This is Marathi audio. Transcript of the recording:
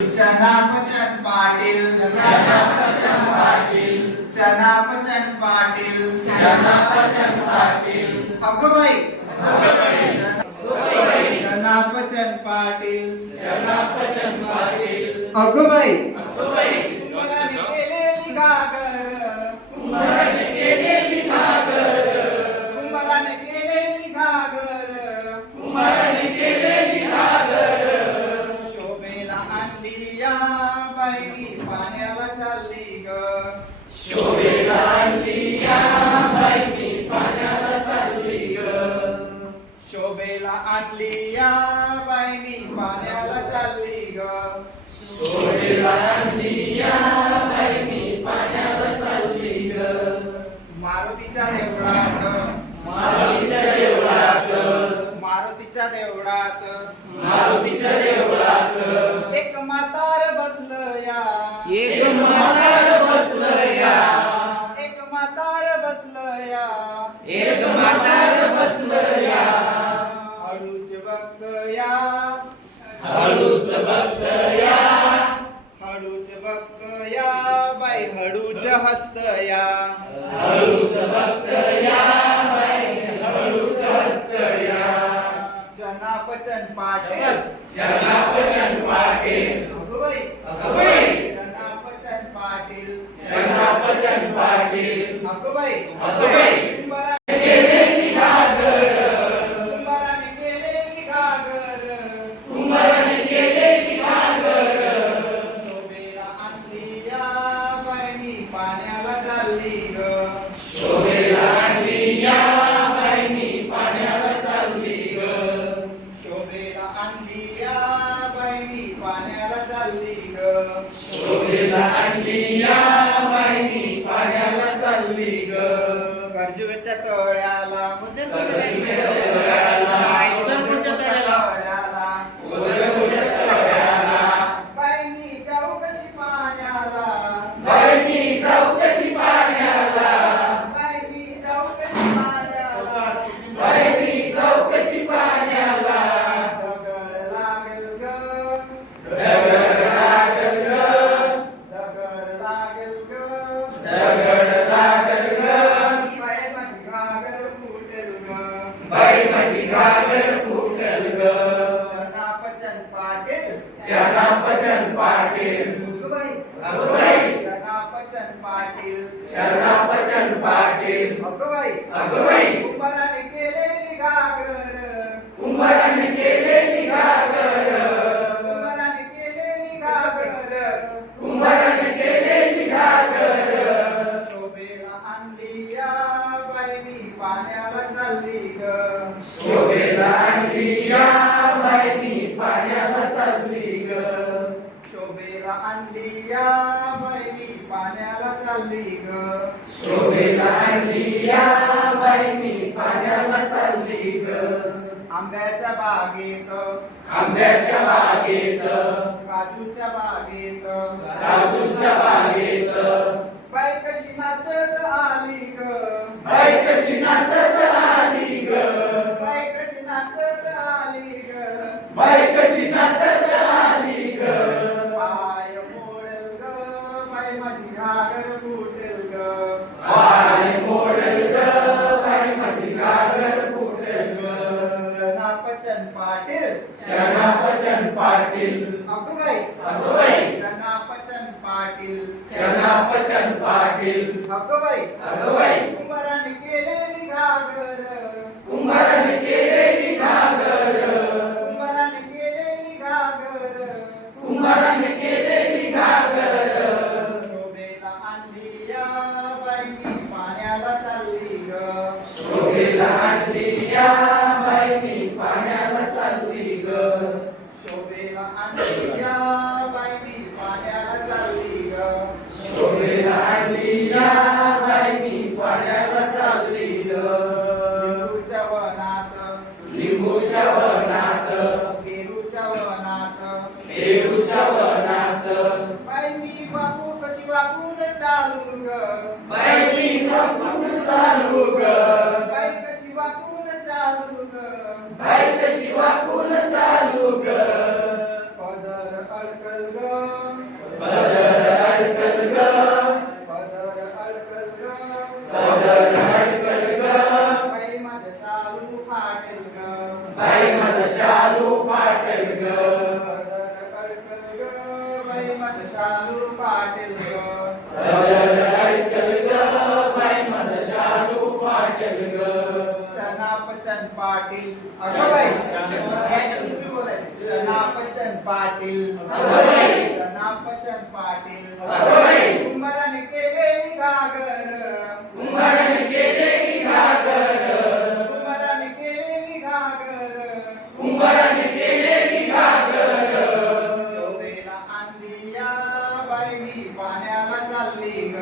चनापचन पाटील चनापचन पाटील चनापचन पाटील चनापचन पाटील अगं बाई बाई चनापचन पाटील चनापचन पाटील अगं बाई बाई कुंभाराने केलेली घागर कुंभाराने केलेली घागर कुंभाराने केलेली घागर कुंभाराने केलेली घागर शोभेला आणली या बाई मी पाण्याला चालली ग शोभेला आणली या बाई मी पाण्याला चालली ग शोभेला आणली या बाई मी पाण्याला चालली ग शोभेला आणली या बाई मी पाण्याला चालली ग मारुतीच्या देवळात मारुतीच्या देवळात मारुतीच्या देवळात मारुतीच्या देवळात एक म्हातार बसलं या एक म्हातार बसलं या एक म्हातार बसलं या एक म्हातार बसलं या हळूच बघत या हळूच बघत या हळूच बघत या बाई हळूच हसत या हळूच बघत या बाई हळूच हसत या चनापचन पाटील चनापचन पाटील अगं बाई चनापचन पाटील चनापचन पाटील अगं बाई कुंभाराने केलेली घागर कुंभाराने केलेली घागर कुंभाराने केलेली घागर शोभेला आणली या बाई मी पाण्याला चालली ग शोभेला आणली या बाई मी पाण्याला चालली ग शोभेला आणली या बाई मी पाण्याला चालली ग शोभेला आणली या बाई मी पाण्याला चालली ग गरजुच्या तळ्याला गरजुच्या तळ्याला, गरजुच्या तळ्याला उजळूच्या तळ्याला बाई मी जाऊ कशी पाण्याला बाई मी जाऊ कशी पाण्याला बाई मी जाऊ कशी पाण्याला बाई मी जाऊ कशी पाण्याला दगड लागेल ग दगड लागल ग दगड लागेल ग दगड लागल ग बाई माझी घागर फुटेल ग बाई माझी घागर फुटल ग चनापचन पाटील चनापचन पाटील अगं बाई चनापचन पाटील चनापचन पाटील अगं बाई कुंभाराने केलेली घागर कुंभाराने केलेली घागर कुंभाराने केलेली घागर कुंभाराने केलेली घागर शोभेला आणली या बाई मी पाण्याला चालली ग शोभेला आणली या बाई मी पाण्याला चालली ग शोभेला आणली या बाई मी पाण्याला चालली ग शोभेला आणली या बाई मी पाण्याला चालली ग आंब्याच्या बागेत आंब्याच्या बागेत काजूच्या बागेत काजूच्या बागेत बाई कशी नाचत आली ग बाई कशी नाचत आली ग बाई कशी नाचत आली ग बाई कशी नाचत आली ग पाय मोडेल ग बाई माझी घागर फुटेल ग पाय मोडेल ग बाई माझी घागर फुटेल ग चनापचन पाटील चनापचन पाटील अगुबाई अगुबाई चनापचन पाटील चनापचन पाटील अगुबाई अगुबाई कुंभाराने केलेली घागर कुंभाराने केलेली घागर कुंभाराने केलेली घागर कुंभाराने केलेली घागर शोभेला आणली या बाई मी पाण्याला चालली ग शोभेला आणली या बाई मी पाण्याला चालली ग शोभेला आणली या बाई मी पाण्याला चालली ग शोभेला आणली या बाई मी पाण्याला चालली ग लिंबूच्या वनात लिंबूच्या वनात पेरूच्या वनात पेरूच्या वनात पदर अडकल ग पदर अडकल ग पदर अडकल ग बाई माझं शालू फाटेल ग बाई माझं शालू फाटेल ग पदर अडकल ग बाई माझं शालू फाटेल ग पदर अडकल ग बाई माझं शालू फाटेल ग चनापचन पाटील अगं बाई याच्यात तुम्ही बोलायचं चनापचन पाटील चनापचन पाटील कुंभाराने केलेली घागर कुंभाराने केलेली घागर कुंभाराने केलेली घागर कुंभाराने केलेली घागर शोभेला आणली या बाई मी पाण्याला चालली ग